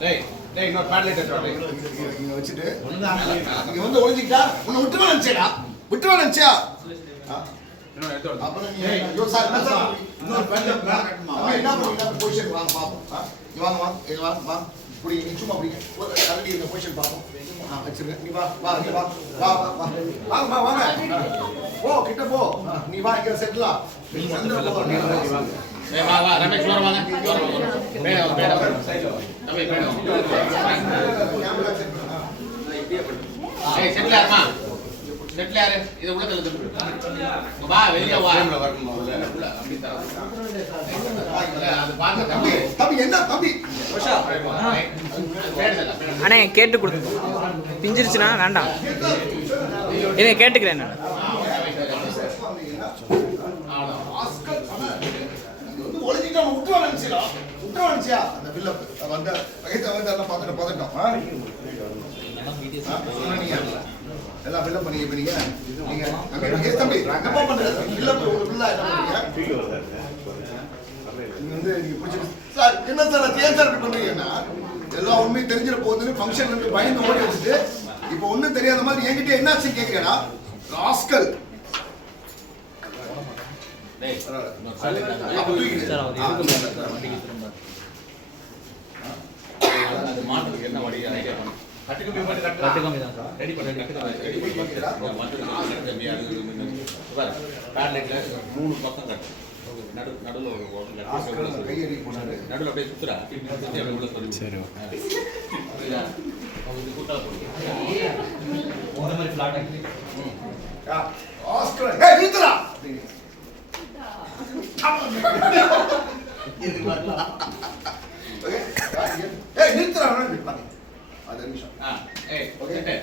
டேய் டேய் இன்னொரு பேட்லைட் எடுத்து இங்க வச்சிட்டு இங்க வந்து ஒளிஞ்சிட்டா உன்னை விட்டுவா நினைச்சேடா விட்டுவா நினைச்சியா இன்னொரு எடுத்து அப்புறம் நீ ஐயோ சார் என்ன சார் இன்னொரு பேட்லைட் கட்டணுமா என்ன பண்ணுங்க பொசிஷன் வாங்க பாப்போம் நீ வாங்க வாங்க இங்க வாங்க வா புடி நீ சும்மா புடி ஒரு கரடி இந்த பொசிஷன் பாப்போம் வச்சிருங்க நீ வா வா நீ வா வா வா வாங்க வாங்க போ கிட்ட போ நீ வா இங்க செட்லா நீ சந்திர போ நீ வாங்க ஏய் வா வா ரமேஷ் வர வாங்க பேட சைடுல தம்பி பேட கேமரா செட் பண்ணு ஏய் செட்ல யாருமா செட்ல யாரு இது உள்ள தள்ளு வா வெளிய வா வரணும் உள்ள அப்படி தர அது பாருங்க தம்பி தம்பி என்ன தம்பி ரோஷா பேடல அண்ணே கேட்டு கொடுங்க பிஞ்சிருச்சுனா வேண்டாம் இதை கேட்டுக்கிறேன் நான் ஒளிஞ்சிட்டா விட்டுவா நினைச்சியா அந்த பில்ல வந்து பகைத்த வந்து எல்லாம் பார்த்துட்டு பதட்டோம் எல்லாம் பில்ல பண்ணி நீங்க தம்பி என்னப்பா பண்றது பில்ல ஒரு பில்ல என்ன பண்ணீங்க நீங்க வந்து நீங்க பிடிச்சி சார் என்ன சார் ஏன் சார் இப்படி பண்றீங்கன்னா எல்லாம் உண்மை தெரிஞ்சிட போகுதுன்னு ஃபங்க்ஷன்ல இருந்து பயந்து ஓடி வச்சுட்டு இப்போ ஒண்ணும் தெரியாத மாதிரி என்கிட்ட என்னாச்சு கேக்குறேடா ராஸ்கல் டேய் சார் அவர் எதுக்கு அது மாட்டுக்கு என்ன வழி ஐடியா பண்ணு கட்டுக்கு போய் மட்டும் கட்டு கட்டுக்கம்பி தான் சார் ரெடி பண்ணி ரெடி பண்ணி மாட்டுக்கு கம்பி அது பாரு பேட்லைட்ல மூணு பக்கம் கட்டு நடுவுல ஒரு ஓட்டம் கட்டு கையெறி போனாரு நடுவுல அப்படியே சுத்துறா சுத்தி அப்படியே உள்ள சொல்லி சரி புரியுதா அவங்க கூட்டா போடுங்க இந்த மாதிரி ஃபிளாட் ஆகி ராஸ்கல் ஏய் நிறுத்துடா ஏய் நிறுத்துறா அது நிமிஷம் ஏய் ஓகே